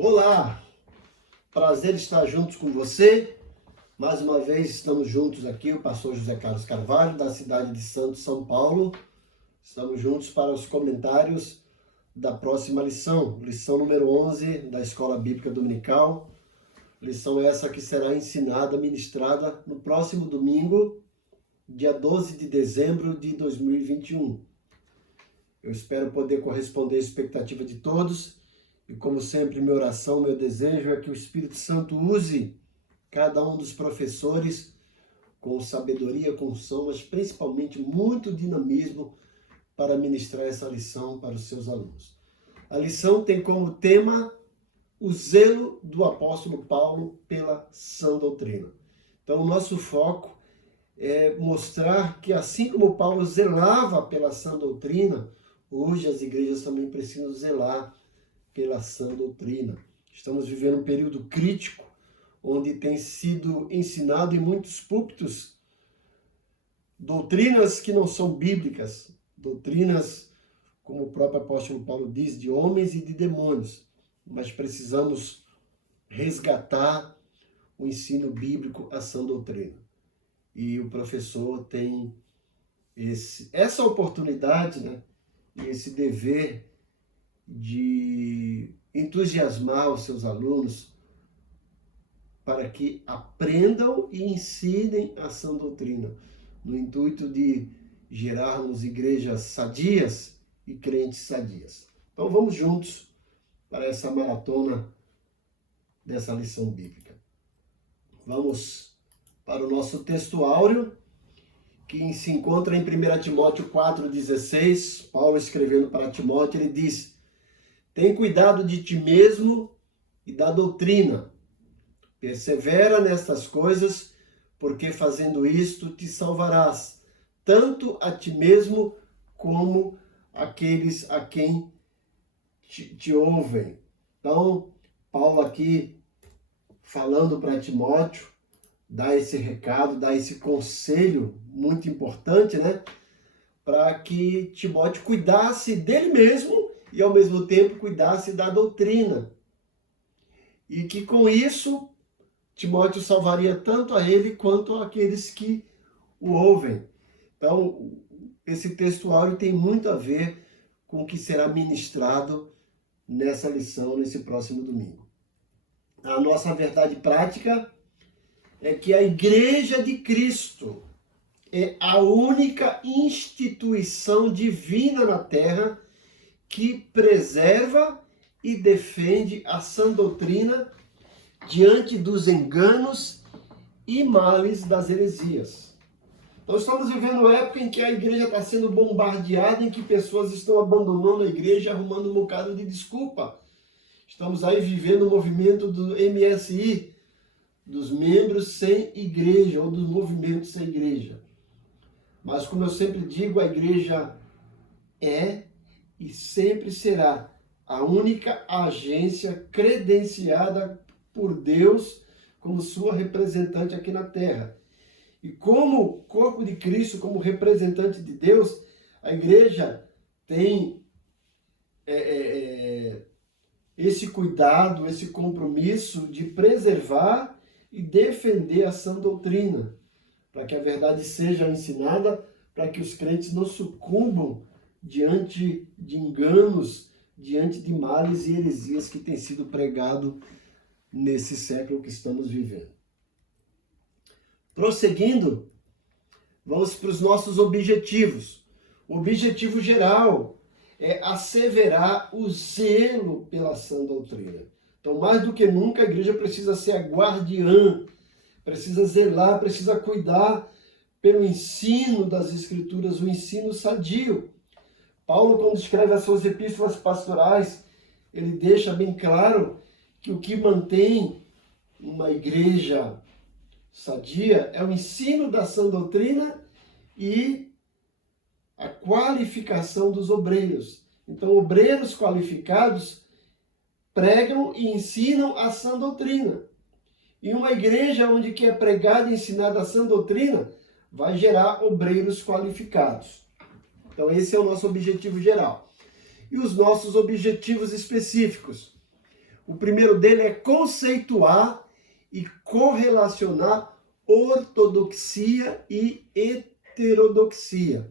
Olá, prazer estar juntos com você. Mais uma vez estamos juntos aqui, o pastor José Carlos Carvalho, da cidade de Santos, São Paulo. Estamos juntos para os comentários da próxima lição, lição número 11 da Escola Bíblica Dominical. Lição essa que será ensinada, ministrada no próximo domingo, dia 12 de dezembro de 2021. Eu espero poder corresponder à expectativa de todos. E como sempre, minha oração, meu desejo é que o Espírito Santo use cada um dos professores com sabedoria, com unção, mas principalmente muito dinamismo para ministrar essa lição para os seus alunos. A lição tem como tema o zelo do apóstolo Paulo pela sã doutrina. Então, o nosso foco é mostrar que assim como Paulo zelava pela sã doutrina, hoje as igrejas também precisam zelar pela sã doutrina. Estamos vivendo um período crítico, onde tem sido ensinado em muitos púlpitos doutrinas que não são bíblicas, doutrinas, como o próprio apóstolo Paulo diz, de homens e de demônios. Mas precisamos resgatar o ensino bíblico, a sã doutrina. E o professor tem essa oportunidade, né, e esse dever de entusiasmar os seus alunos para que aprendam e ensinem a sã doutrina, no intuito de gerarmos igrejas sadias e crentes sadias. Então vamos juntos para essa maratona dessa lição bíblica. Vamos para o nosso texto áureo, que se encontra em 1 Timóteo 4,16. Paulo escrevendo para Timóteo, ele diz: tem cuidado de ti mesmo e da doutrina. Persevera nestas coisas, porque fazendo isto te salvarás, tanto a ti mesmo como aqueles a quem te ouvem. Então, Paulo aqui falando para Timóteo, dá esse recado, dá esse conselho muito importante, né? Para que Timóteo cuidasse dele mesmo e ao mesmo tempo cuidasse da doutrina. E que com isso Timóteo salvaria tanto a ele quanto aqueles que o ouvem. Então, esse texto áureo tem muito a ver com o que será ministrado nessa lição, nesse próximo domingo. A nossa verdade prática é que a Igreja de Cristo é a única instituição divina na Terra que preserva e defende a sã doutrina diante dos enganos e males das heresias. Então estamos vivendo uma época em que a igreja está sendo bombardeada, em que pessoas estão abandonando a igreja, arrumando um bocado de desculpa. Estamos aí vivendo o movimento do MSI, dos membros sem igreja, ou dos movimentos sem igreja. Mas como eu sempre digo, a igreja é e sempre será a única agência credenciada por Deus como sua representante aqui na Terra. E como corpo de Cristo, como representante de Deus, a igreja tem esse cuidado, esse compromisso de preservar e defender a sã doutrina, para que a verdade seja ensinada, para que os crentes não sucumbam diante de enganos, diante de males e heresias que têm sido pregado nesse século que estamos vivendo. Prosseguindo, vamos para os nossos objetivos. O objetivo geral é asseverar o zelo pela sã doutrina. Então, mais do que nunca, a igreja precisa ser a guardiã, precisa zelar, precisa cuidar pelo ensino das Escrituras, o ensino sadio. Paulo, quando escreve as suas epístolas pastorais, ele deixa bem claro que o que mantém uma igreja sadia é o ensino da sã doutrina e a qualificação dos obreiros. Então, obreiros qualificados pregam e ensinam a sã doutrina. E uma igreja onde que é pregada e ensinada a sã doutrina vai gerar obreiros qualificados. Então, esse é o nosso objetivo geral. E os nossos objetivos específicos. O primeiro dele é conceituar e correlacionar ortodoxia e heterodoxia.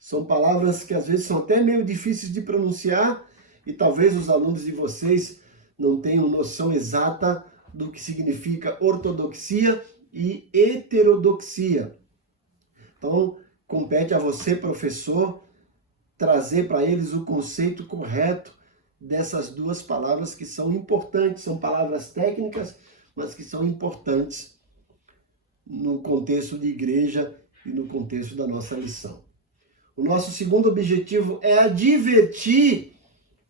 São palavras que às vezes são até meio difíceis de pronunciar e talvez os alunos de vocês não tenham noção exata do que significa ortodoxia e heterodoxia. Então, compete a você, professor, trazer para eles o conceito correto dessas duas palavras que são importantes, são palavras técnicas, mas que são importantes no contexto de igreja e no contexto da nossa lição. O nosso segundo objetivo é advertir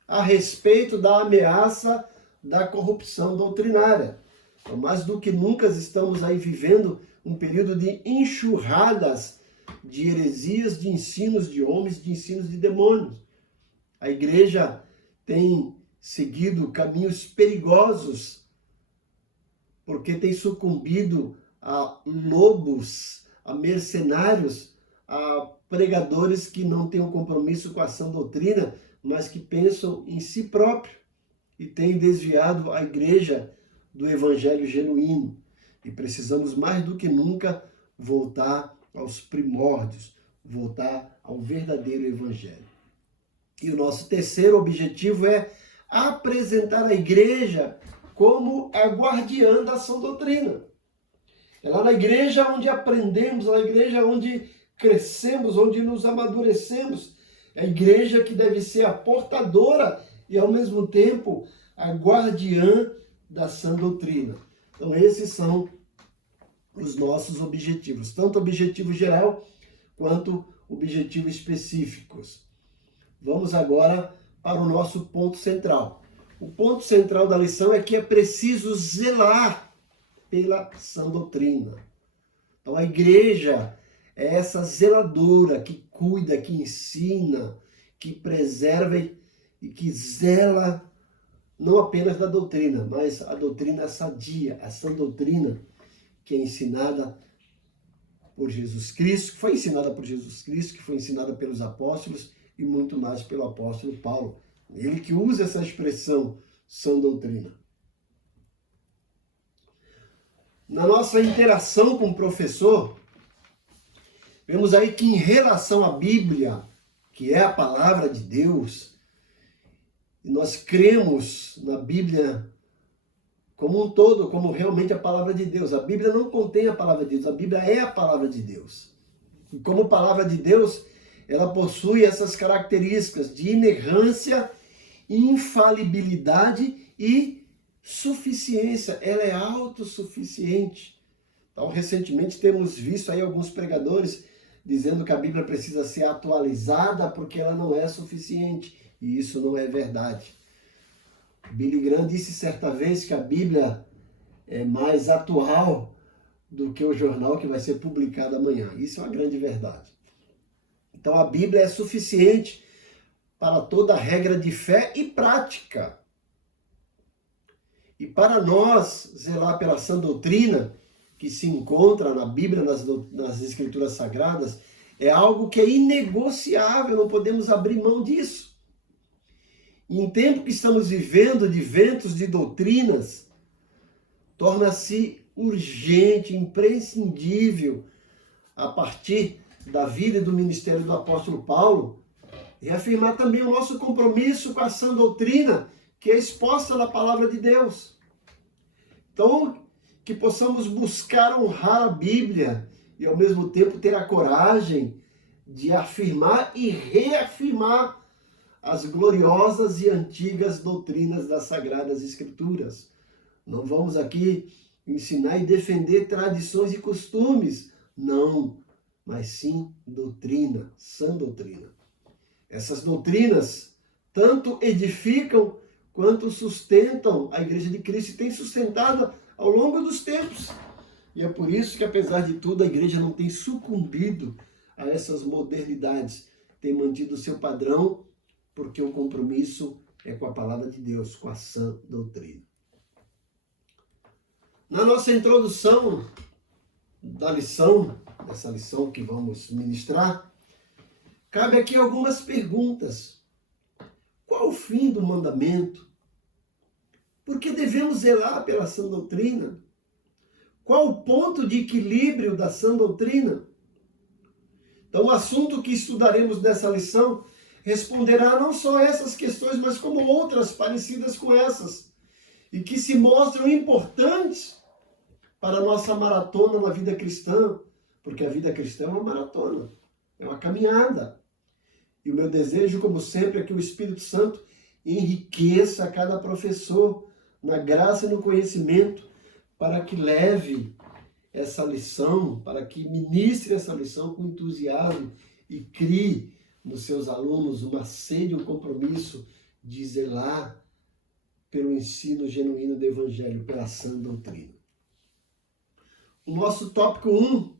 a respeito da ameaça da corrupção doutrinária. Então, mais do que nunca estamos aí vivendo um período de enxurradas de heresias, de ensinos de homens, de ensinos de demônios. A igreja tem seguido caminhos perigosos, porque tem sucumbido a lobos, a mercenários, a pregadores que não têm um compromisso com a sã doutrina, mas que pensam em si próprio e têm desviado a igreja do evangelho genuíno. E precisamos mais do que nunca voltar aos primórdios, voltar ao verdadeiro evangelho. E o nosso terceiro objetivo é apresentar a igreja como a guardiã da sã doutrina. É lá na igreja onde aprendemos, na igreja onde crescemos, onde nos amadurecemos. É a igreja que deve ser a portadora e, ao mesmo tempo, a guardiã da sã doutrina. Então, esses são os nossos objetivos, tanto objetivo geral quanto objetivos específicos. Vamos agora para o nosso ponto central. O ponto central da lição é que é preciso zelar pela sã doutrina. Então, a igreja é essa zeladora que cuida, que ensina, que preserva e que zela não apenas da doutrina, mas a doutrina sadia, a sã doutrina que é ensinada por Jesus Cristo, que foi ensinada por Jesus Cristo, que foi ensinada pelos apóstolos e muito mais pelo apóstolo Paulo. Ele que usa essa expressão, sã doutrina. Na nossa interação com o professor, vemos aí que em relação à Bíblia, que é a palavra de Deus, e nós cremos na Bíblia como um todo, como realmente a palavra de Deus. A Bíblia não contém a palavra de Deus, a Bíblia é a palavra de Deus. E como palavra de Deus, ela possui essas características de inerrância, infalibilidade e suficiência. Ela é autossuficiente. Então, recentemente temos visto aí alguns pregadores dizendo que a Bíblia precisa ser atualizada porque ela não é suficiente. E isso não é verdade. Billy Graham disse certa vez que a Bíblia é mais atual do que o jornal que vai ser publicado amanhã. Isso é uma grande verdade. Então a Bíblia é suficiente para toda regra de fé e prática. E para nós zelar pela sã doutrina que se encontra na Bíblia, nas Escrituras Sagradas, é algo que é inegociável, não podemos abrir mão disso. Em tempo que estamos vivendo de ventos de doutrinas, torna-se urgente, imprescindível, a partir da vida e do ministério do apóstolo Paulo, reafirmar também o nosso compromisso com a sã doutrina, que é exposta na palavra de Deus. Então, que possamos buscar honrar a Bíblia e, ao mesmo tempo, ter a coragem de afirmar e reafirmar as gloriosas e antigas doutrinas das Sagradas Escrituras. Não vamos aqui ensinar e defender tradições e costumes, não, mas sim doutrina, sã doutrina. Essas doutrinas tanto edificam quanto sustentam a Igreja de Cristo e tem sustentado ao longo dos tempos. E é por isso que, apesar de tudo, a Igreja não tem sucumbido a essas modernidades, tem mantido o seu padrão, porque o compromisso é com a palavra de Deus, com a sã doutrina. Na nossa introdução da lição, dessa lição que vamos ministrar, cabe aqui algumas perguntas. Qual o fim do mandamento? Porque devemos zelar pela sã doutrina. Qual o ponto de equilíbrio da sã doutrina? Então, o assunto que estudaremos nessa lição responderá não só a essas questões, mas como outras parecidas com essas, e que se mostram importantes para a nossa maratona na vida cristã, porque a vida cristã é uma maratona, é uma caminhada. E o meu desejo, como sempre, é que o Espírito Santo enriqueça cada professor na graça e no conhecimento, para que leve essa lição, para que ministre essa lição com entusiasmo e crie nos seus alunos uma sede, um compromisso de zelar pelo ensino genuíno do Evangelho, pela sã doutrina. O nosso tópico 1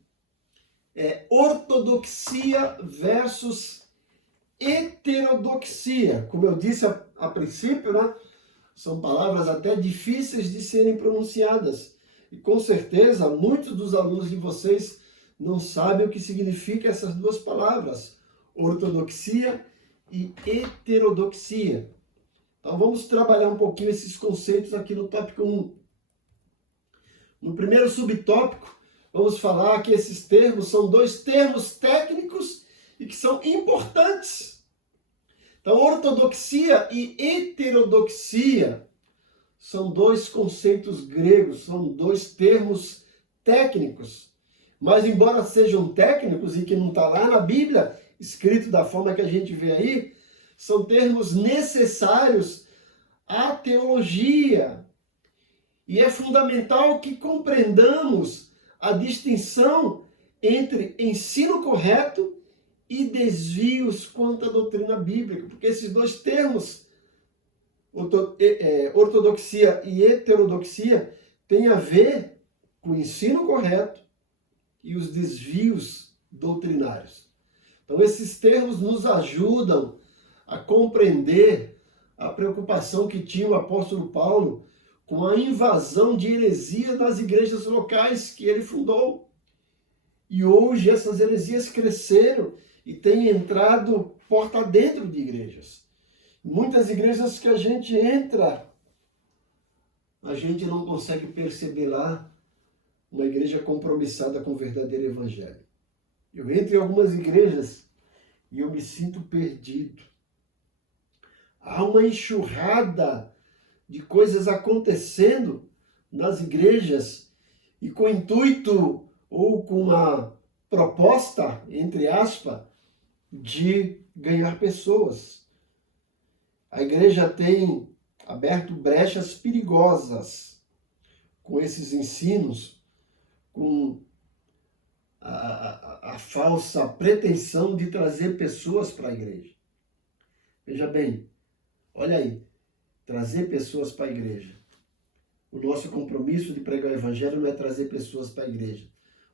é ortodoxia versus heterodoxia. Como eu disse a princípio, né? São palavras até difíceis de serem pronunciadas. E com certeza, muitos dos alunos de vocês não sabem o que significa essas duas palavras, ortodoxia e heterodoxia. Então vamos trabalhar um pouquinho esses conceitos aqui no tópico 1. No primeiro subtópico, vamos falar que esses termos são dois termos técnicos e que são importantes. Então, ortodoxia e heterodoxia são dois conceitos gregos, são dois termos técnicos. Mas, embora sejam técnicos e que não está lá na Bíblia, escrito da forma que a gente vê aí, são termos necessários à teologia. E é fundamental que compreendamos a distinção entre ensino correto e desvios quanto à doutrina bíblica, porque esses dois termos, ortodoxia e heterodoxia, têm a ver com o ensino correto e os desvios doutrinários. Então, esses termos nos ajudam a compreender a preocupação que tinha o apóstolo Paulo com a invasão de heresias nas igrejas locais que ele fundou. E hoje essas heresias cresceram e têm entrado porta dentro de igrejas. Muitas igrejas que a gente entra, a gente não consegue perceber lá uma igreja compromissada com o verdadeiro evangelho. Eu entro em algumas igrejas e eu me sinto perdido. Há uma enxurrada de coisas acontecendo nas igrejas e com intuito ou com uma proposta, entre aspas, de ganhar pessoas. A igreja tem aberto brechas perigosas com esses ensinos, com a falsa pretensão de trazer pessoas para a igreja. Veja bem, olha aí, trazer pessoas para a igreja. O nosso compromisso de pregar o evangelho não é trazer pessoas para a igreja.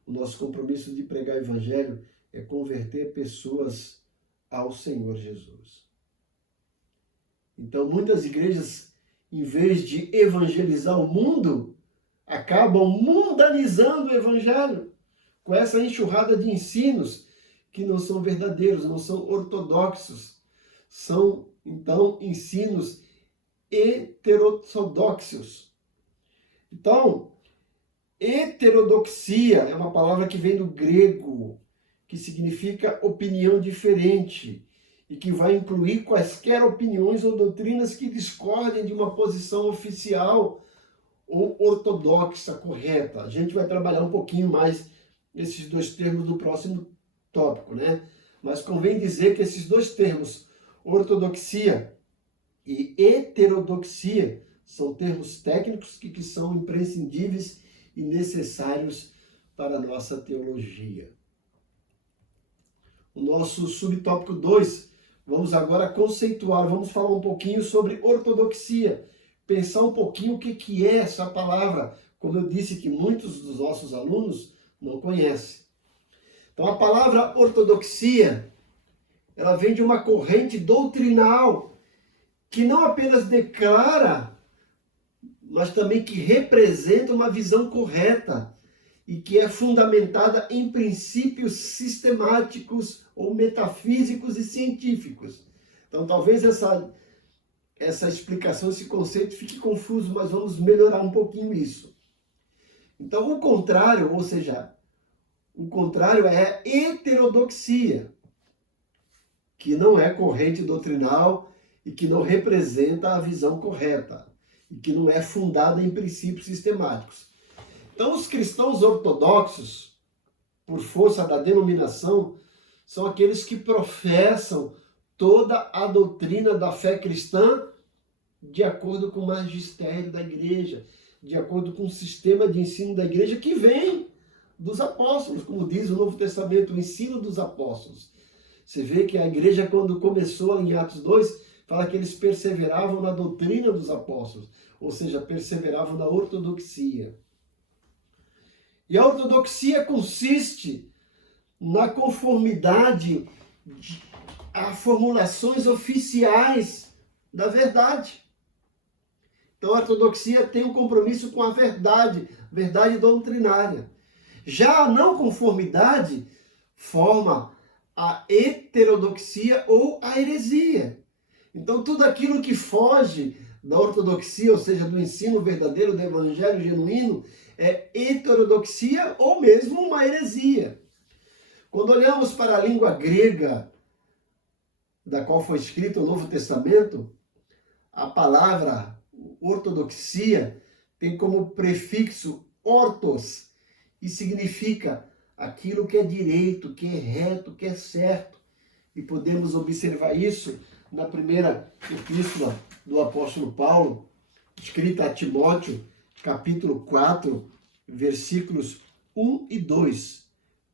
O nosso compromisso de pregar o evangelho é converter pessoas ao Senhor Jesus. Então, muitas igrejas, em vez de evangelizar o mundo, acabam mundanizando o evangelho com essa enxurrada de ensinos que não são verdadeiros, não são ortodoxos. São, então, ensinos heterodoxos. Então, heterodoxia é uma palavra que vem do grego, que significa opinião diferente e que vai incluir quaisquer opiniões ou doutrinas que discordem de uma posição oficial ou ortodoxa, correta. A gente vai trabalhar um pouquinho mais esses dois termos no próximo tópico, né? Mas convém dizer que esses dois termos, ortodoxia e heterodoxia, são termos técnicos que são imprescindíveis e necessários para a nossa teologia. O nosso subtópico 2, vamos agora conceituar, vamos falar um pouquinho sobre ortodoxia, pensar um pouquinho o que é essa palavra, como eu disse que muitos dos nossos alunos não conhecem. Então a palavra ortodoxia, ela vem de uma corrente doutrinal que não apenas declara, mas também que representa uma visão correta e que é fundamentada em princípios sistemáticos ou metafísicos e científicos. Então, talvez essa explicação, esse conceito fique confuso, mas vamos melhorar um pouquinho isso. Então, o contrário, ou seja, o contrário é a heterodoxia, que não é corrente doutrinal e que não representa a visão correta, e que não é fundada em princípios sistemáticos. Então, os cristãos ortodoxos, por força da denominação, são aqueles que professam toda a doutrina da fé cristã de acordo com o magistério da igreja, de acordo com o sistema de ensino da igreja que vem dos apóstolos, como diz o Novo Testamento, o ensino dos apóstolos. Você vê que a igreja, quando começou em Atos 2, fala que eles perseveravam na doutrina dos apóstolos, ou seja, perseveravam na ortodoxia. E a ortodoxia consiste na conformidade a formulações oficiais da verdade. Então, a ortodoxia tem um compromisso com a verdade doutrinária. Já a não conformidade forma a heterodoxia ou a heresia. Então, tudo aquilo que foge da ortodoxia, ou seja, do ensino verdadeiro, do evangelho genuíno, é heterodoxia ou mesmo uma heresia. Quando olhamos para a língua grega, da qual foi escrito o Novo Testamento, a palavra ortodoxia tem como prefixo ortos e significa aquilo que é direito, que é reto, que é certo. E podemos observar isso na primeira epístola do apóstolo Paulo, escrita a Timóteo, capítulo 4, versículos 1 e 2.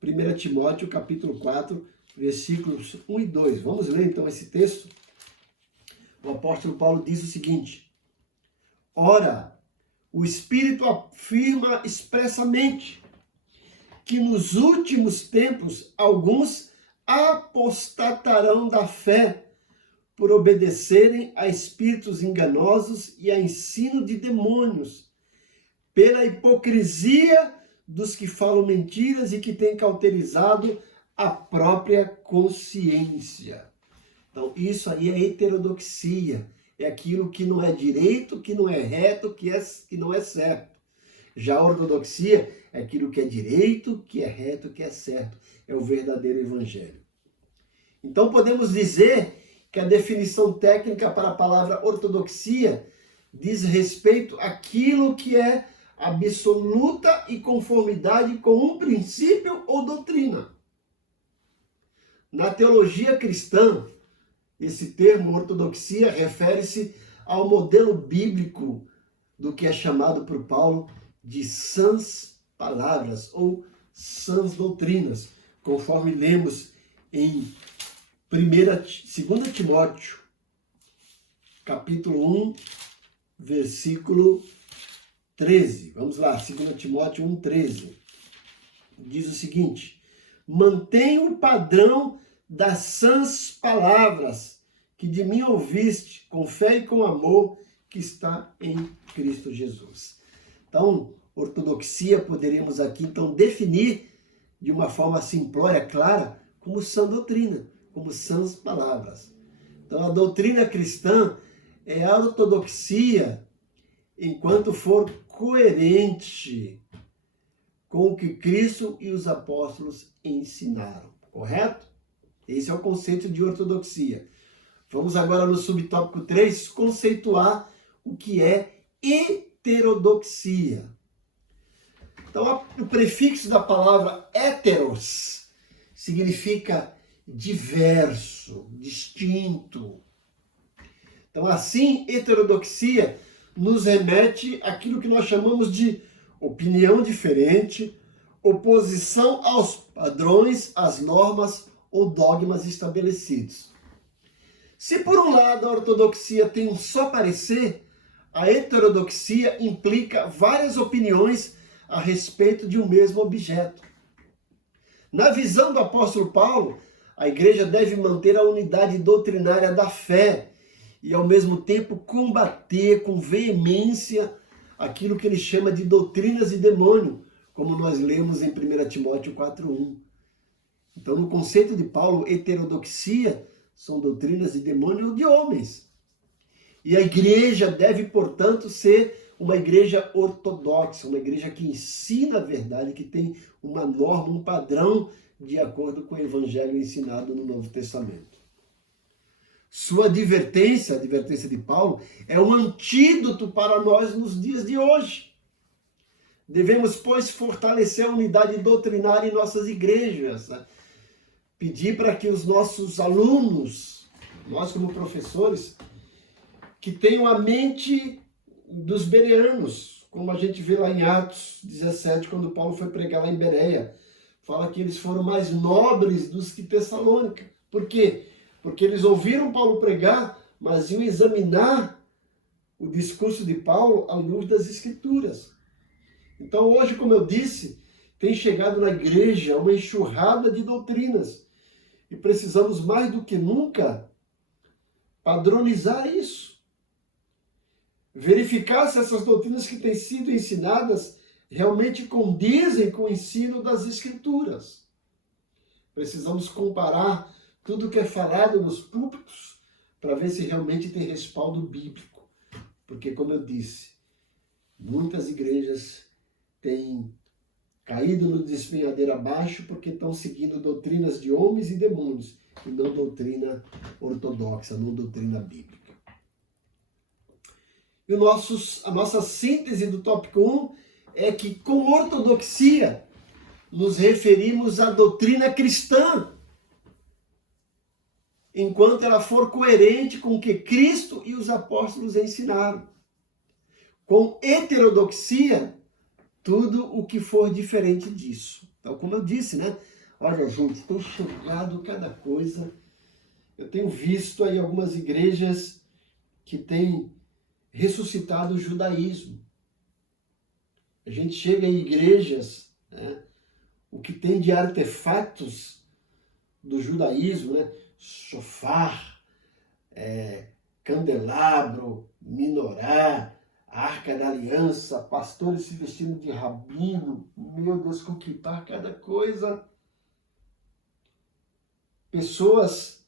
1 Timóteo, capítulo 4, versículos 1 e 2. Vamos ler então esse texto. O apóstolo Paulo diz o seguinte: ora, o Espírito afirma expressamente que nos últimos tempos alguns apostatarão da fé por obedecerem a espíritos enganosos e a ensino de demônios, pela hipocrisia dos que falam mentiras e que têm cauterizado a própria consciência. Então, isso aí é heterodoxia. É aquilo que não é direito, que não é reto, que não é certo. Já a ortodoxia é aquilo que é direito, que é reto, que é certo. É o verdadeiro evangelho. Então, podemos dizer que a definição técnica para a palavra ortodoxia diz respeito àquilo que é absoluta e conformidade com um princípio ou doutrina. Na teologia cristã, esse termo ortodoxia refere-se ao modelo bíblico do que é chamado por Paulo de sãs palavras ou sãs doutrinas, conforme lemos em 2 Timóteo, capítulo 1, versículo 13. Vamos lá, 2 Timóteo 1, 13. Diz o seguinte: mantenha o padrão das sãs palavras que de mim ouviste, com fé e com amor, que está em Cristo Jesus. Então, ortodoxia poderíamos aqui então definir de uma forma simplória, clara, como sã doutrina, como sãs palavras. Então, a doutrina cristã é a ortodoxia enquanto for coerente com o que Cristo e os apóstolos ensinaram, correto? Esse é o conceito de ortodoxia. Vamos agora no subtópico 3 conceituar o que é heterodoxia. Então, o prefixo da palavra heteros significa diverso, distinto. Então, assim, heterodoxia nos remete àquilo que nós chamamos de opinião diferente, oposição aos padrões, às normas ou dogmas estabelecidos. Se por um lado a ortodoxia tem um só parecer, a heterodoxia implica várias opiniões a respeito de um mesmo objeto. Na visão do apóstolo Paulo, a igreja deve manter a unidade doutrinária da fé e, ao mesmo tempo, combater com veemência aquilo que ele chama de doutrinas de demônio, como nós lemos em 1 Timóteo 4:1. Então, no conceito de Paulo, heterodoxia são doutrinas de demônio ou de homens. E a igreja deve, portanto, ser uma igreja ortodoxa, uma igreja que ensina a verdade, que tem uma norma, um padrão de acordo com o evangelho ensinado no Novo Testamento. Sua advertência, a advertência de Paulo, é um antídoto para nós nos dias de hoje. Devemos, pois, fortalecer a unidade doutrinária em nossas igrejas, né? Pedir para que os nossos alunos, nós como professores, que tenham a mente dos bereanos, como a gente vê lá em Atos 17, quando Paulo foi pregar lá em Bereia. Fala que eles foram mais nobres dos que Tessalônica. Por quê? Porque eles ouviram Paulo pregar, mas iam examinar o discurso de Paulo à luz das Escrituras. Então hoje, como eu disse, tem chegado na igreja uma enxurrada de doutrinas. E precisamos mais do que nunca padronizar isso. Verificar se essas doutrinas que têm sido ensinadas realmente condizem com o ensino das Escrituras. Precisamos comparar tudo que é falado nos púlpitos para ver se realmente tem respaldo bíblico. Porque, como eu disse, muitas igrejas têm caído no despenhadeiro abaixo porque estão seguindo doutrinas de homens e demônios e não doutrina ortodoxa, não doutrina bíblica. E a nossa síntese do tópico 1 é que com ortodoxia nos referimos à doutrina cristã, enquanto ela for coerente com o que Cristo e os apóstolos ensinaram. Com heterodoxia, tudo o que for diferente disso. Então, como eu disse, né? Olha, gente, tem chegado cada coisa. Eu tenho visto aí algumas igrejas que têm ressuscitado o judaísmo. A gente chega em igrejas, né? O que tem de artefatos do judaísmo, né? Shofar, candelabro, minorá, Arca da Aliança, pastores se vestindo de rabino, meu Deus, com quitar cada coisa. Pessoas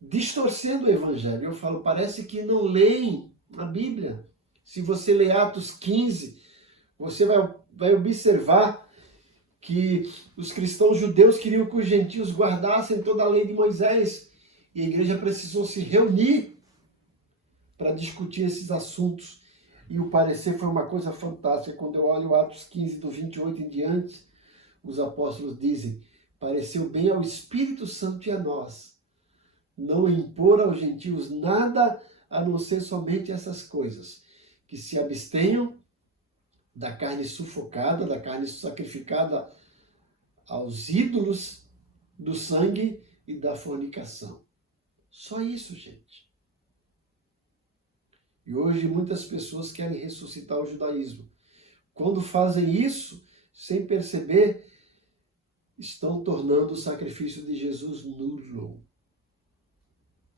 distorcendo o evangelho. Eu falo, parece que não leem a Bíblia. Se você ler Atos 15, você vai observar que os cristãos judeus queriam que os gentios guardassem toda a lei de Moisés. E a igreja precisou se reunir para discutir esses assuntos. E o parecer foi uma coisa fantástica. Quando eu olho Atos 15, do 28 em diante, os apóstolos dizem, pareceu bem ao Espírito Santo e a nós não impor aos gentios nada a não ser somente essas coisas, que se abstenham da carne sufocada, da carne sacrificada aos ídolos, do sangue e da fornicação. Só isso, gente. E hoje muitas pessoas querem ressuscitar o judaísmo. Quando fazem isso, sem perceber, estão tornando o sacrifício de Jesus nulo.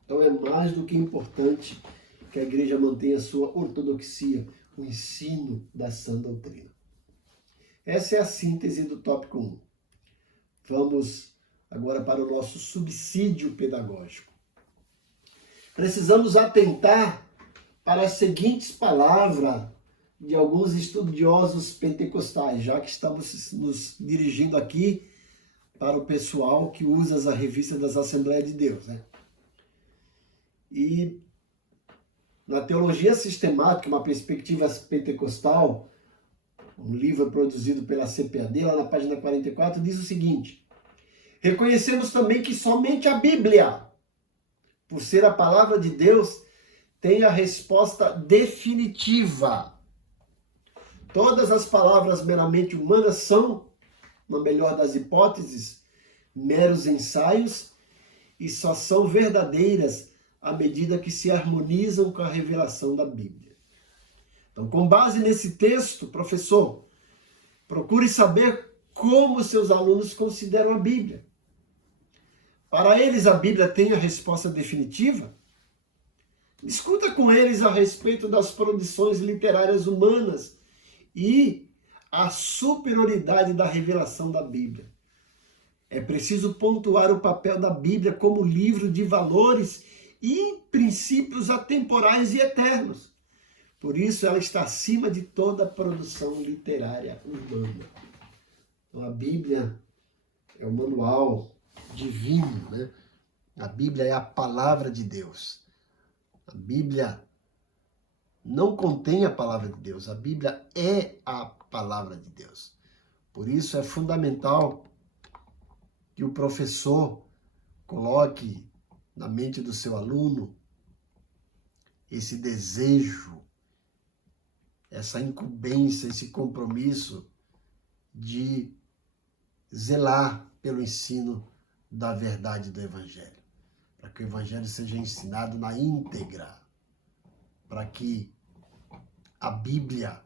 Então é mais do que importante que a igreja mantenha a sua ortodoxia, o ensino da sã doutrina. Essa é a síntese do tópico 1. Vamos agora para o nosso subsídio pedagógico. Precisamos atentar para as seguintes palavras de alguns estudiosos pentecostais, já que estamos nos dirigindo aqui para o pessoal que usa a revista das Assembleias de Deus, né? E na Teologia Sistemática, uma perspectiva pentecostal, um livro produzido pela CPAD, lá na página 44, diz o seguinte: reconhecemos também que somente a Bíblia, por ser a palavra de Deus, tem a resposta definitiva. Todas as palavras meramente humanas são, na melhor das hipóteses, meros ensaios e só são verdadeiras à medida que se harmonizam com a revelação da Bíblia. Então, com base nesse texto, professor, procure saber como seus alunos consideram a Bíblia. Para eles, a Bíblia tem a resposta definitiva? Discuta com eles a respeito das produções literárias humanas e a superioridade da revelação da Bíblia. É preciso pontuar o papel da Bíblia como livro de valores e princípios atemporais e eternos. Por isso ela está acima de toda produção literária humana. Então a Bíblia é o manual divino, né? A Bíblia é a palavra de Deus. A Bíblia não contém a palavra de Deus, a Bíblia é a palavra de Deus. Por isso é fundamental que o professor coloque na mente do seu aluno esse desejo, essa incumbência, esse compromisso de zelar pelo ensino da verdade do Evangelho, para que o Evangelho seja ensinado na íntegra, para que a Bíblia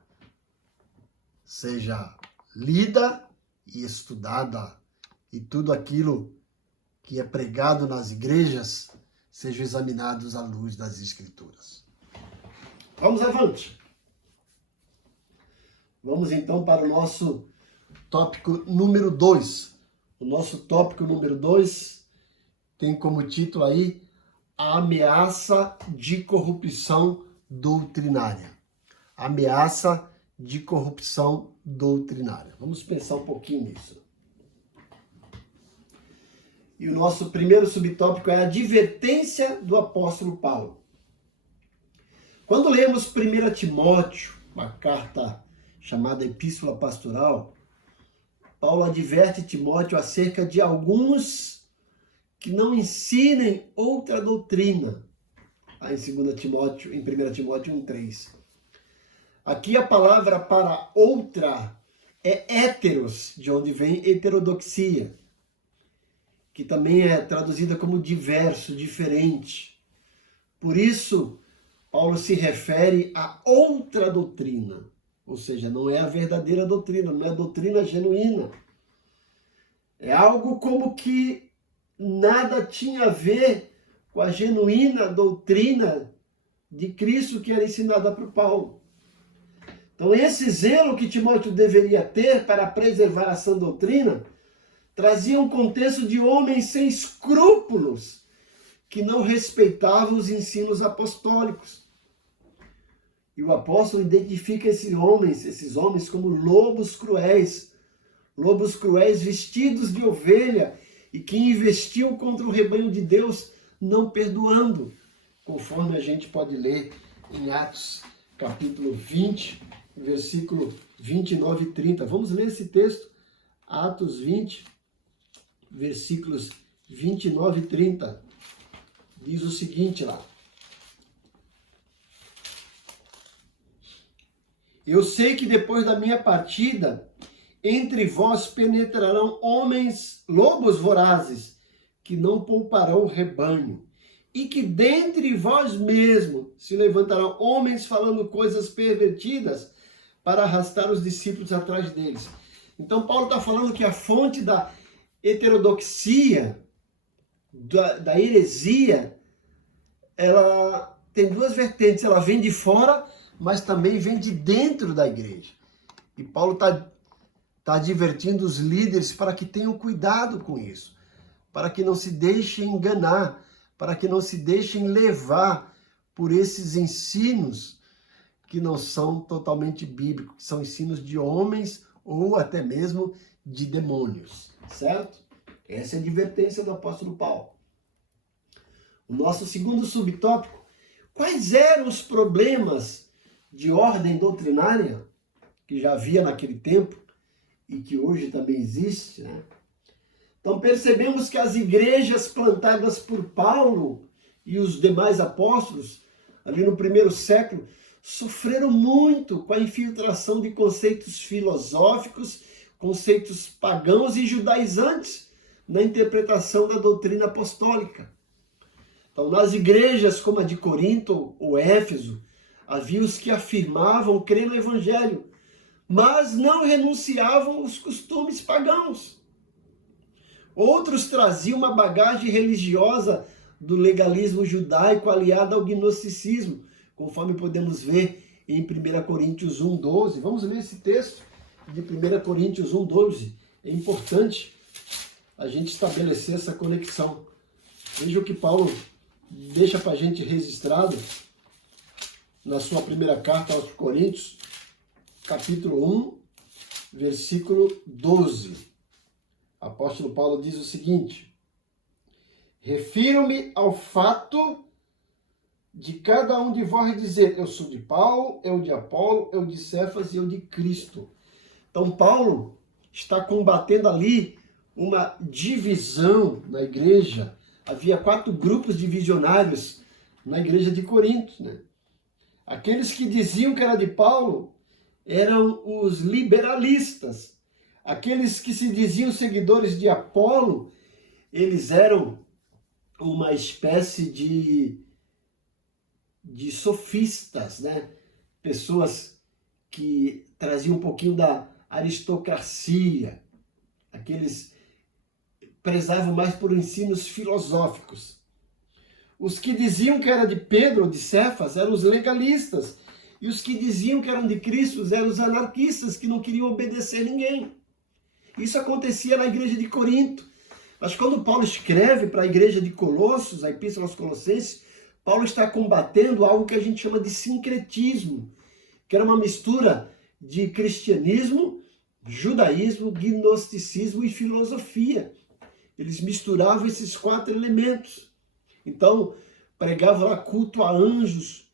seja lida e estudada e tudo aquilo que é pregado nas igrejas sejam examinados à luz das Escrituras. Vamos avante. Vamos então para o nosso tópico número 2. O nosso tópico número 2 tem como título aí a ameaça de corrupção doutrinária. Ameaça de corrupção doutrinária. Vamos pensar um pouquinho nisso. E o nosso primeiro subtópico é a advertência do apóstolo Paulo. Quando lemos 1 Timóteo, uma carta chamada Epístola Pastoral, Paulo adverte Timóteo acerca de alguns que não ensinem outra doutrina. Lá em 1 Timóteo 1:3. Aqui a palavra para outra é héteros, de onde vem heterodoxia, que também é traduzida como diverso, diferente. Por isso, Paulo se refere a outra doutrina, ou seja, não é a verdadeira doutrina, não é a doutrina genuína. É algo como que nada tinha a ver com a genuína doutrina de Cristo que era ensinada por Paulo. Então, esse zelo que Timóteo deveria ter para preservar a sã doutrina trazia um contexto de homens sem escrúpulos, que não respeitavam os ensinos apostólicos. E o apóstolo identifica esses homens como lobos cruéis vestidos de ovelha e que investiam contra o rebanho de Deus, não perdoando, conforme a gente pode ler em Atos capítulo 20, versículo 29 e 30. Vamos ler esse texto, Atos 20, versículos 29 e 30. Diz o seguinte lá: eu sei que depois da minha partida, entre vós penetrarão lobos vorazes, que não pouparão o rebanho, e que dentre vós mesmo se levantarão homens falando coisas pervertidas para arrastar os discípulos atrás deles. Então Paulo está falando que a fonte da heterodoxia, da heresia, ela tem duas vertentes. Ela vem de fora, mas também vem de dentro da igreja. E Paulo está advertindo os líderes para que tenham cuidado com isso, para que não se deixem enganar, para que não se deixem levar por esses ensinos que não são totalmente bíblicos, que são ensinos de homens ou até mesmo de demônios, certo? Essa é a advertência do apóstolo Paulo. O nosso segundo subtópico: quais eram os problemas de ordem doutrinária que já havia naquele tempo e que hoje também existe, né? Então percebemos que as igrejas plantadas por Paulo e os demais apóstolos, ali no primeiro século, sofreram muito com a infiltração de conceitos filosóficos, conceitos pagãos e judaizantes na interpretação da doutrina apostólica. Então, nas igrejas como a de Corinto ou Éfeso, havia os que afirmavam crer no Evangelho, mas não renunciavam aos costumes pagãos. Outros traziam uma bagagem religiosa do legalismo judaico aliada ao gnosticismo, conforme podemos ver em 1 Coríntios 1:12. Vamos ler esse texto de 1 Coríntios 1:12. É importante a gente estabelecer essa conexão. Veja o que Paulo deixa para a gente registrado na sua primeira carta aos Coríntios, capítulo 1, versículo 12. O apóstolo Paulo diz o seguinte: refiro-me ao fato de cada um de vós dizer, eu sou de Paulo, eu de Apolo, eu de Cefas e eu de Cristo. Então Paulo está combatendo ali uma divisão na igreja. Havia 4 grupos divisionários na igreja de Corinto, né? Aqueles que diziam que era de Paulo eram os liberalistas. Aqueles que se diziam seguidores de Apolo, eles eram uma espécie de sofistas, né? Pessoas que traziam um pouquinho da aristocracia. Aqueles prezavam mais por ensinos filosóficos. Os que diziam que era de Pedro ou de Cefas eram os legalistas. E os que diziam que eram de Cristo eram os anarquistas, que não queriam obedecer ninguém. Isso acontecia na igreja de Corinto. Mas quando Paulo escreve para a igreja de Colossos, a Epístola aos Colossenses, Paulo está combatendo algo que a gente chama de sincretismo, que era uma mistura de cristianismo, judaísmo, gnosticismo e filosofia. Eles misturavam esses 4 elementos. Então, pregavam lá culto a anjos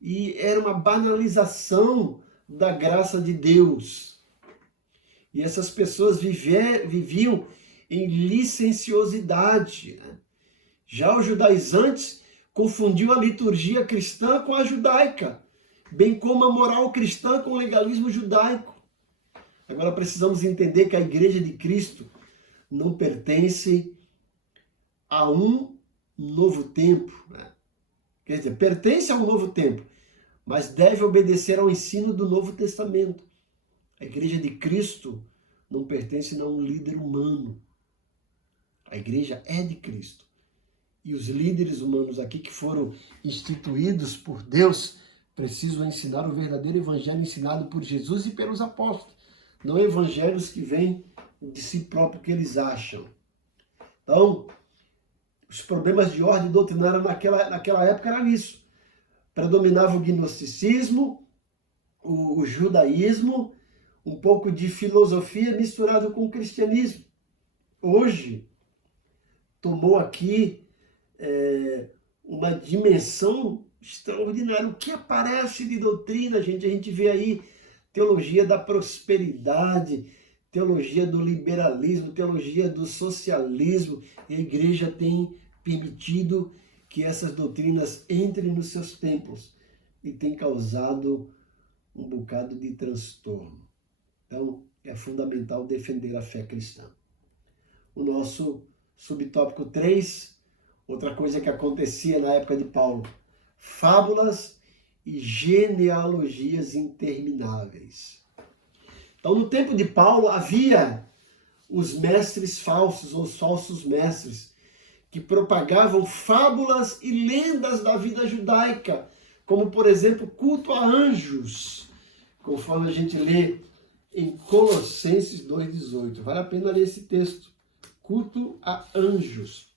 e era uma banalização da graça de Deus. E essas pessoas viviam em licenciosidade, né? Já os judaizantes confundiam a liturgia cristã com a judaica, bem como a moral cristã com o legalismo judaico. Agora precisamos entender que a igreja de Cristo não pertence a um novo tempo, né? Quer dizer, pertence a um novo tempo, mas deve obedecer ao ensino do Novo Testamento. A igreja de Cristo não pertence a um líder humano. A igreja é de Cristo. E os líderes humanos aqui que foram instituídos por Deus precisam ensinar o verdadeiro evangelho ensinado por Jesus e pelos apóstolos. Não evangelhos que vêm de si próprio que eles acham. Então, os problemas de ordem doutrinária naquela época eram isso. Predominava o gnosticismo, o judaísmo, um pouco de filosofia misturado com o cristianismo. Hoje, tomou aqui uma dimensão extraordinária. O que aparece de doutrina, gente? A gente vê aí teologia da prosperidade, teologia do liberalismo, teologia do socialismo. E a igreja tem permitido que essas doutrinas entrem nos seus templos e tem causado um bocado de transtorno. Então, é fundamental defender a fé cristã. O nosso subtópico 3, outra coisa que acontecia na época de Paulo, fábulas e genealogias intermináveis. Então, no tempo de Paulo, havia os mestres falsos, ou os falsos mestres, que propagavam fábulas e lendas da vida judaica, como, por exemplo, culto a anjos, conforme a gente lê em Colossenses 2,18. Vale a pena ler esse texto. Culto a anjos.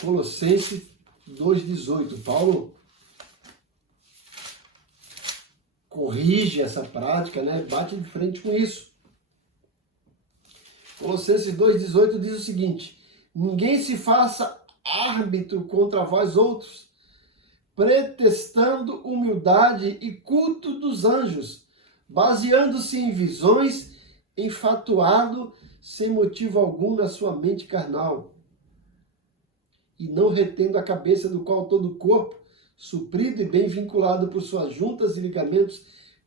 Colossenses 2,18. Paulo corrige essa prática, né? Bate de frente com isso. Colossenses 2,18 diz o seguinte: ninguém se faça árbitro contra vós outros, pretextando humildade e culto dos anjos, baseando-se em visões, enfatuado, sem motivo algum na sua mente carnal, e não retendo a cabeça do qual todo o corpo, suprido e bem vinculado por suas juntas e ligamentos,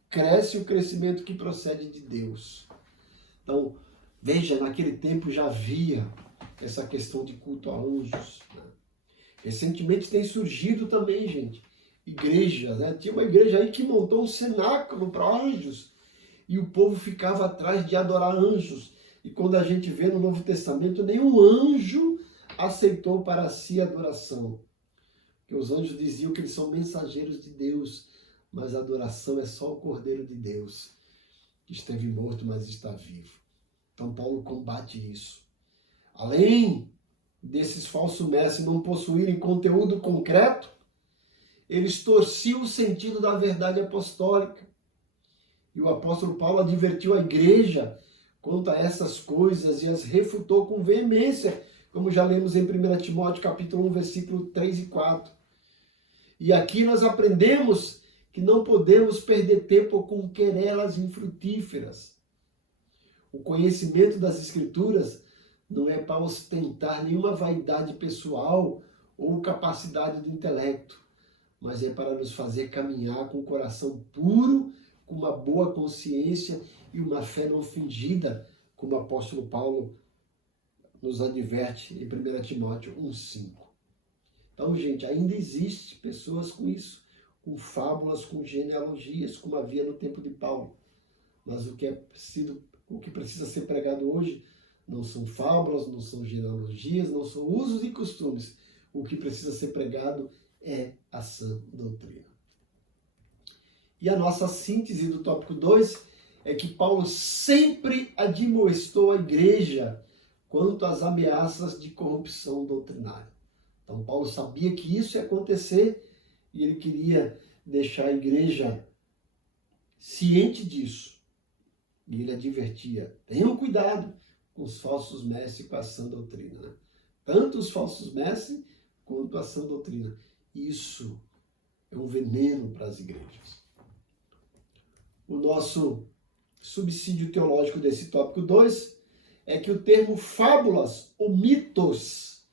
cresce o crescimento que procede de Deus. Então, veja, naquele tempo já havia essa questão de culto a anjos, né? Recentemente tem surgido também, gente, igrejas, né? Tinha uma igreja aí que montou um cenáculo para anjos e o povo ficava atrás de adorar anjos. E quando a gente vê no Novo Testamento, nenhum anjo aceitou para si a adoração. Porque os anjos diziam que eles são mensageiros de Deus, mas a adoração é só o Cordeiro de Deus, que esteve morto, mas está vivo. Então Paulo combate isso. Além desses falsos mestres não possuírem conteúdo concreto, eles torciam o sentido da verdade apostólica. E o apóstolo Paulo advertiu a igreja quanto a essas coisas e as refutou com veemência, como já lemos em 1 Timóteo capítulo 1, versículo 3 e 4. E aqui nós aprendemos que não podemos perder tempo com querelas infrutíferas. O conhecimento das Escrituras não é para ostentar nenhuma vaidade pessoal ou capacidade de intelecto, mas é para nos fazer caminhar com o coração puro, com uma boa consciência e uma fé não fingida, como o apóstolo Paulo nos adverte em 1 Timóteo 1,5. Então, gente, ainda existe pessoas com isso, com fábulas, com genealogias, como havia no tempo de Paulo. Mas o que precisa ser pregado hoje não são fábulas, não são genealogias, não são usos e costumes. O que precisa ser pregado é a sã doutrina. E a nossa síntese do tópico 2 é que Paulo sempre admoestou a igreja quanto às ameaças de corrupção doutrinária. Então, Paulo sabia que isso ia acontecer e ele queria deixar a igreja ciente disso. E ele advertia: tenham cuidado com os falsos mestres e com a sã doutrina. Né? Tanto os falsos mestres quanto a sã doutrina. Isso é um veneno para as igrejas. O nosso subsídio teológico desse tópico 2 é que o termo fábulas ou mitos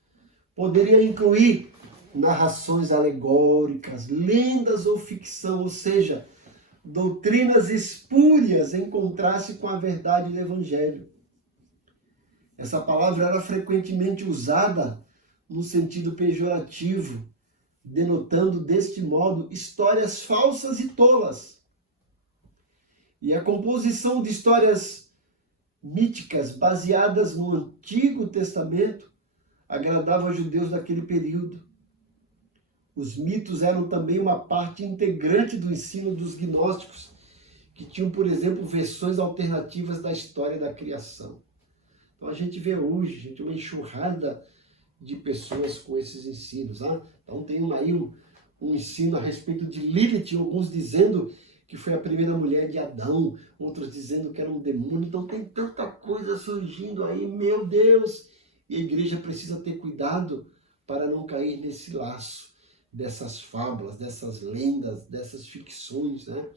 poderia incluir narrações alegóricas, lendas ou ficção, ou seja, doutrinas espúrias em contraste com a verdade do Evangelho. Essa palavra era frequentemente usada no sentido pejorativo, denotando deste modo histórias falsas e tolas. E a composição de histórias míticas baseadas no Antigo Testamento agradava aos judeus daquele período. Os mitos eram também uma parte integrante do ensino dos gnósticos, que tinham, por exemplo, versões alternativas da história da criação. Então a gente vê hoje, gente, uma enxurrada de pessoas com esses ensinos. Né? Então tem aí um ensino a respeito de Lilith, alguns dizendo que foi a primeira mulher de Adão, outros dizendo que era um demônio. Então tem tanta coisa surgindo aí, meu Deus! E a igreja precisa ter cuidado para não cair nesse laço dessas fábulas, dessas lendas, dessas ficções, né?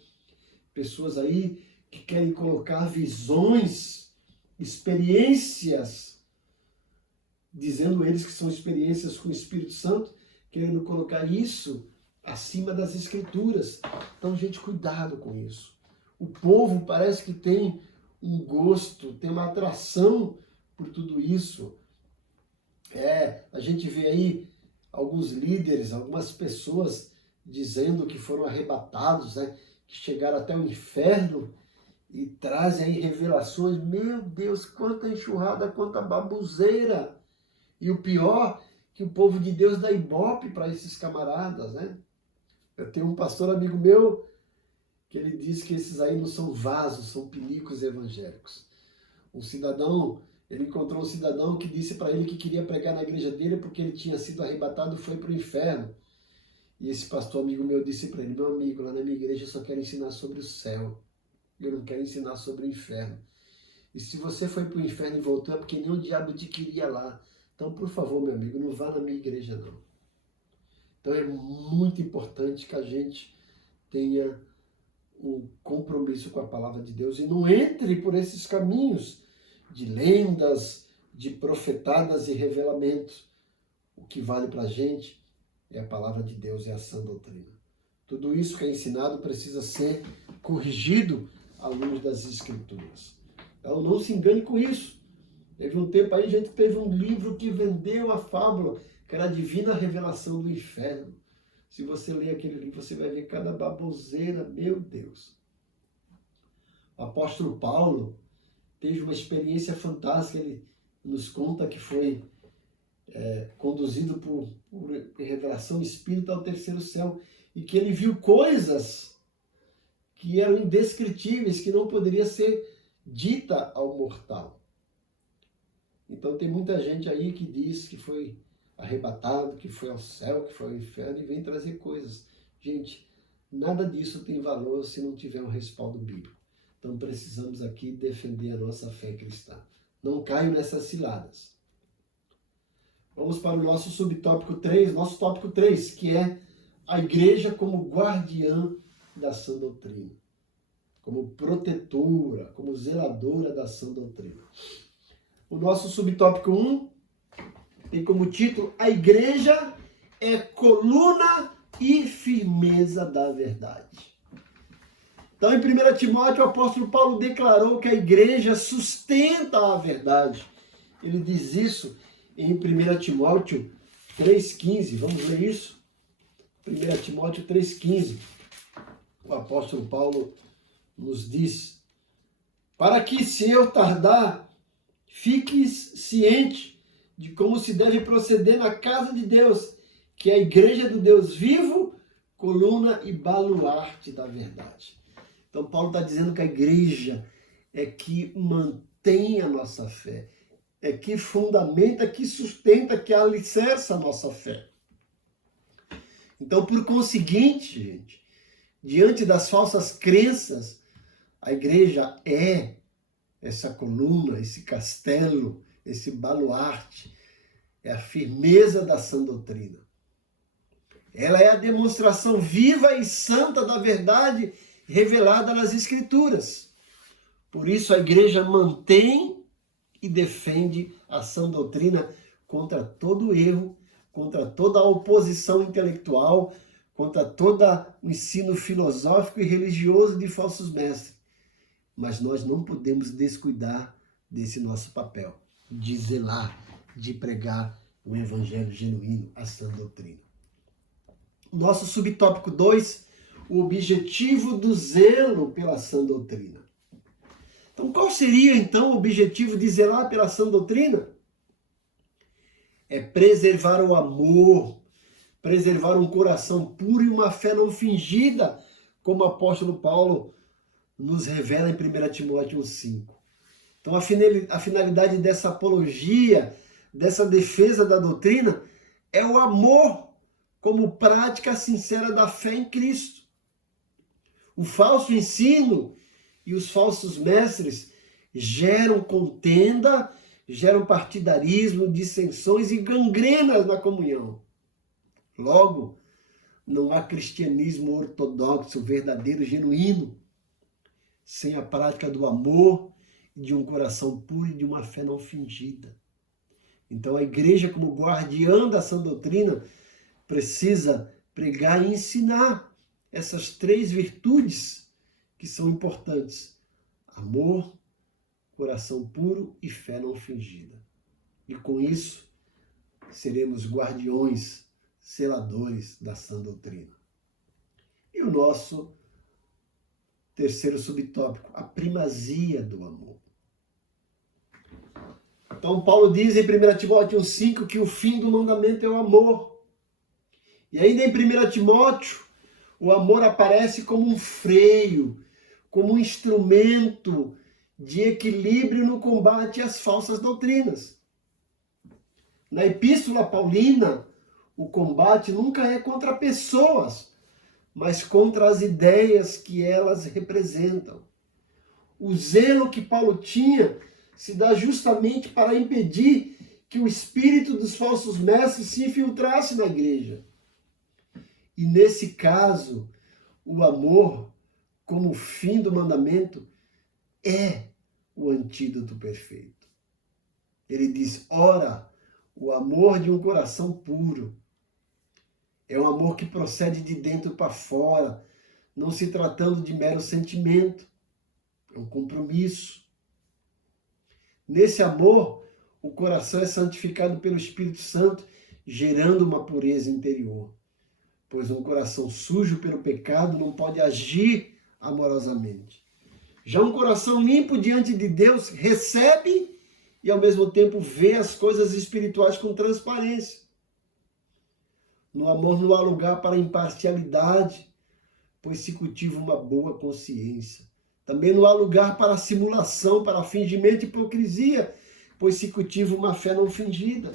Pessoas aí que querem colocar visões, experiências, dizendo eles que são experiências com o Espírito Santo, querendo colocar isso acima das Escrituras. Então, gente, cuidado com isso. O povo parece que tem um gosto, tem uma atração por tudo isso. A gente vê aí alguns líderes, algumas pessoas dizendo que foram arrebatados, né, que chegaram até o inferno e trazem aí revelações. Meu Deus, quanta enxurrada, quanta baboseira! E o pior, que o povo de Deus dá ibope para esses camaradas, né? Eu tenho um pastor amigo meu que ele diz que esses aí não são vasos, são pinicos evangélicos. Ele encontrou um cidadão que disse para ele que queria pregar na igreja dele porque ele tinha sido arrebatado e foi para o inferno. E esse pastor amigo meu disse para ele: meu amigo, lá na minha igreja eu só quero ensinar sobre o céu. Eu não quero ensinar sobre o inferno. E se você foi para o inferno e voltou é porque nem o diabo te queria lá. Então, por favor, meu amigo, não vá na minha igreja, não. Então, é muito importante que a gente tenha um compromisso com a palavra de Deus e não entre por esses caminhos de lendas, de profetadas e revelamentos. O que vale para a gente é a palavra de Deus, é a sã doutrina. Tudo isso que é ensinado precisa ser corrigido à luz das Escrituras. Então, não se engane com isso. Teve um tempo aí, gente, teve um livro que vendeu a fábula, que era a divina revelação do inferno. Se você ler aquele livro, você vai ver cada baboseira, meu Deus. O apóstolo Paulo teve uma experiência fantástica. Ele nos conta que foi conduzido por revelação espírita ao terceiro céu e que ele viu coisas que eram indescritíveis, que não poderia ser dita ao mortal. Então tem muita gente aí que diz que foi arrebatado, que foi ao céu, que foi ao inferno e vem trazer coisas. Gente, nada disso tem valor se não tiver um respaldo bíblico. Então precisamos aqui defender a nossa fé cristã. Não caio nessas ciladas. Vamos para o nosso subtópico 3, nosso tópico 3, que é a igreja como guardiã da sã doutrina, como protetora, como zeladora da sã doutrina. O nosso subtópico 1 tem como título: a igreja é coluna e firmeza da verdade. Então, em 1 Timóteo, o apóstolo Paulo declarou que a igreja sustenta a verdade. Ele diz isso em 1 Timóteo 3,15. Vamos ler isso? 1 Timóteo 3,15. O apóstolo Paulo nos diz: para que, se eu tardar, fiques ciente de como se deve proceder na casa de Deus, que é a igreja do Deus vivo, coluna e baluarte da verdade. Então, Paulo está dizendo que a igreja é que mantém a nossa fé, é que fundamenta, que sustenta, que alicerça a nossa fé. Então, por conseguinte, gente, diante das falsas crenças, a igreja é essa coluna, esse castelo, esse baluarte, é a firmeza da sã doutrina. Ela é a demonstração viva e santa da verdade revelada nas Escrituras. Por isso a igreja mantém e defende a sã doutrina contra todo erro, contra toda a oposição intelectual, contra todo o ensino filosófico e religioso de falsos mestres. Mas nós não podemos descuidar desse nosso papel, de zelar, de pregar o evangelho genuíno, a sã doutrina. Nosso subtópico 2, o objetivo do zelo pela sã doutrina. Então, qual seria, então, o objetivo de zelar pela sã doutrina? É preservar o amor, preservar um coração puro e uma fé não fingida, como o apóstolo Paulo nos revela em 1 Timóteo 1,5. Então, a finalidade dessa apologia, dessa defesa da doutrina, é o amor como prática sincera da fé em Cristo. O falso ensino e os falsos mestres geram contenda, geram partidarismo, dissensões e gangrenas na comunhão. Logo, não há cristianismo ortodoxo, verdadeiro, genuíno, sem a prática do amor, de um coração puro e de uma fé não fingida. Então, a igreja, como guardiã da sã doutrina, precisa pregar e ensinar essas três virtudes que são importantes: amor, coração puro e fé não fingida. E com isso, seremos guardiões, zeladores da sã doutrina. E o nosso terceiro subtópico, a primazia do amor. Então, Paulo diz em 1 Timóteo 1,5 que o fim do mandamento é o amor. E ainda em 1 Timóteo, o amor aparece como um freio, como um instrumento de equilíbrio no combate às falsas doutrinas. Na Epístola Paulina, o combate nunca é contra pessoas, mas contra as ideias que elas representam. O zelo que Paulo tinha se dá justamente para impedir que o espírito dos falsos mestres se infiltrasse na igreja. E nesse caso, o amor, como fim do mandamento, é o antídoto perfeito. Ele diz: ora, o amor de um coração puro é um amor que procede de dentro para fora, não se tratando de mero sentimento, é um compromisso. Nesse amor, o coração é santificado pelo Espírito Santo, gerando uma pureza interior. Pois um coração sujo pelo pecado não pode agir amorosamente. Já um coração limpo diante de Deus recebe e ao mesmo tempo vê as coisas espirituais com transparência. No amor não há lugar para imparcialidade, pois se cultiva uma boa consciência. Também não há lugar para simulação, para fingimento e hipocrisia. pois se cultiva uma fé não fingida.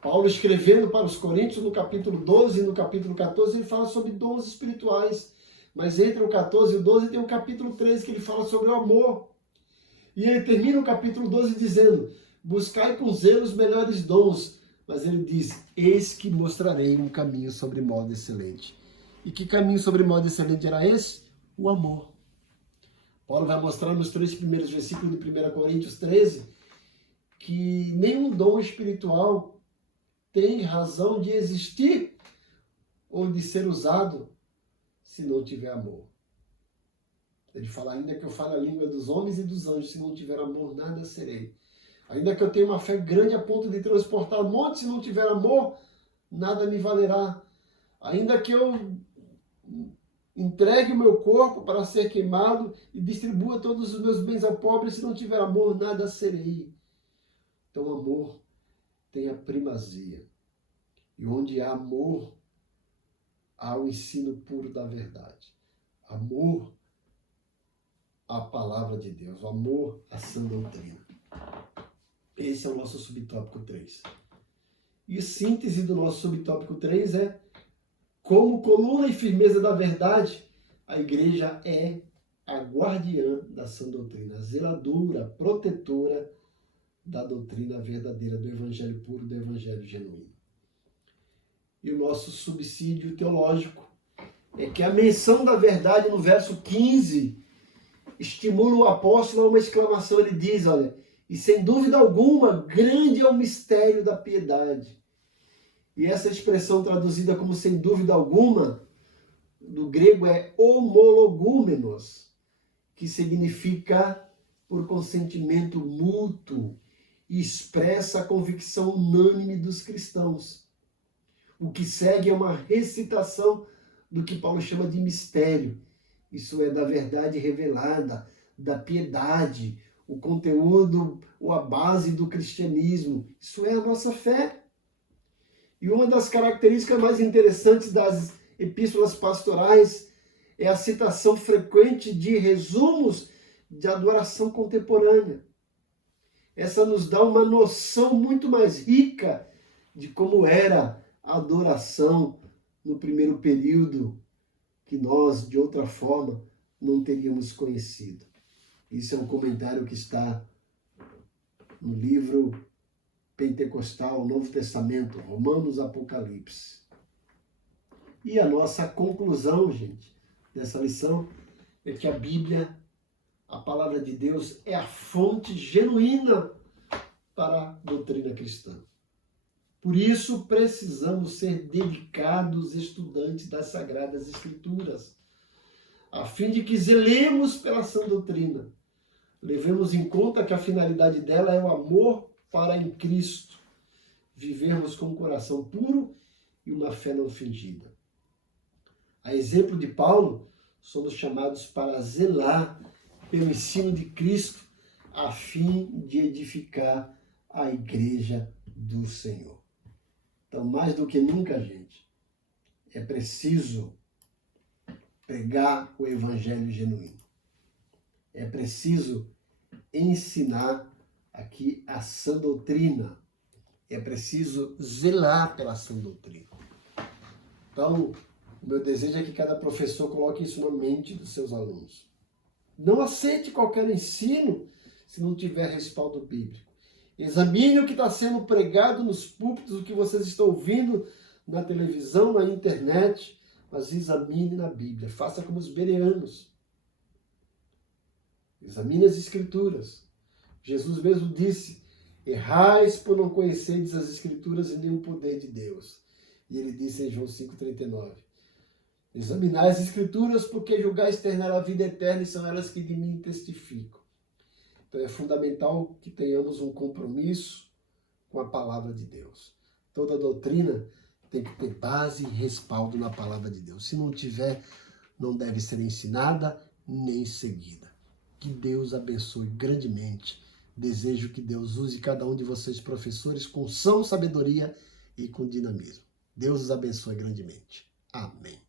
Paulo, escrevendo para os Coríntios, no capítulo 12 e no capítulo 14, ele fala sobre dons espirituais. Mas entre o 14 e o 12 tem o capítulo 13, que ele fala sobre o amor. E ele termina o capítulo 12 dizendo: buscai com zelo os melhores dons. Mas ele diz: eis que mostrarei um caminho sobre modo excelente. E que caminho sobre modo excelente era esse? O amor. Paulo vai mostrar nos 3 primeiros versículos de 1 Coríntios 13 que nenhum dom espiritual tem razão de existir ou de ser usado se não tiver amor. Ele fala: ainda que eu fale a língua dos homens e dos anjos, se não tiver amor, nada serei. Ainda que eu tenha uma fé grande a ponto de transportar montes, se não tiver amor, nada me valerá. Ainda que eu entregue o meu corpo para ser queimado e distribua todos os meus bens a pobres, se não tiver amor, nada serei. Então, amor tem a primazia. E onde há amor, há o ensino puro da verdade. Amor à palavra de Deus, amor à sã doutrina. Esse é o nosso subtópico 3. E a síntese do nosso subtópico 3 é: como coluna e firmeza da verdade, a igreja é a guardiã da sã doutrina, a zeladora, a protetora da doutrina verdadeira, do evangelho puro, do evangelho genuíno. E o nosso subsídio teológico é que a menção da verdade no verso 15 estimula o apóstolo a uma exclamação. Ele diz, olha: e sem dúvida alguma, grande é o mistério da piedade. E essa expressão traduzida como sem dúvida alguma, do grego é homologúmenos, que significa por consentimento mútuo, e expressa a convicção unânime dos cristãos. O que segue é uma recitação do que Paulo chama de mistério. Isso é da verdade revelada, da piedade, o conteúdo ou a base do cristianismo. Isso é a nossa fé. E uma das características mais interessantes das epístolas pastorais é a citação frequente de resumos de adoração contemporânea. Essa nos dá uma noção muito mais rica de como era a adoração no primeiro período, que nós, de outra forma, não teríamos conhecido. Isso é um comentário que está no livro pentecostal, Novo Testamento, Romanos, Apocalipse. E a nossa conclusão, gente, dessa lição é que a Bíblia, a palavra de Deus, é a fonte genuína para a doutrina cristã. Por isso, precisamos ser dedicados estudantes das Sagradas Escrituras, a fim de que zelemos pela sã doutrina. Levemos em conta que a finalidade dela é o amor para em Cristo, vivermos com um coração puro e uma fé não fingida. A exemplo de Paulo, somos chamados para zelar pelo ensino de Cristo, a fim de edificar a igreja do Senhor. Então, mais do que nunca, gente, é preciso pregar o evangelho genuíno. É preciso ensinar aqui a sã doutrina. É preciso zelar pela sã doutrina. Então, o meu desejo é que cada professor coloque isso na mente dos seus alunos. Não aceite qualquer ensino se não tiver respaldo bíblico. Examine o que está sendo pregado nos púlpitos, o que vocês estão ouvindo na televisão, na internet, mas examine na Bíblia. Faça como os bereanos. Examine as Escrituras. Jesus mesmo disse: errais por não conhecerdes as Escrituras e nem o poder de Deus. E ele disse em João 5,39: examinai as Escrituras, porque julgais ternar a vida eterna, e são elas que de mim testificam. Então é fundamental que tenhamos um compromisso com a palavra de Deus. Toda doutrina tem que ter base e respaldo na palavra de Deus. Se não tiver, não deve ser ensinada nem seguida. Que Deus abençoe grandemente. Desejo que Deus use cada um de vocês, professores, com sã sabedoria e com dinamismo. Deus os abençoe grandemente. Amém.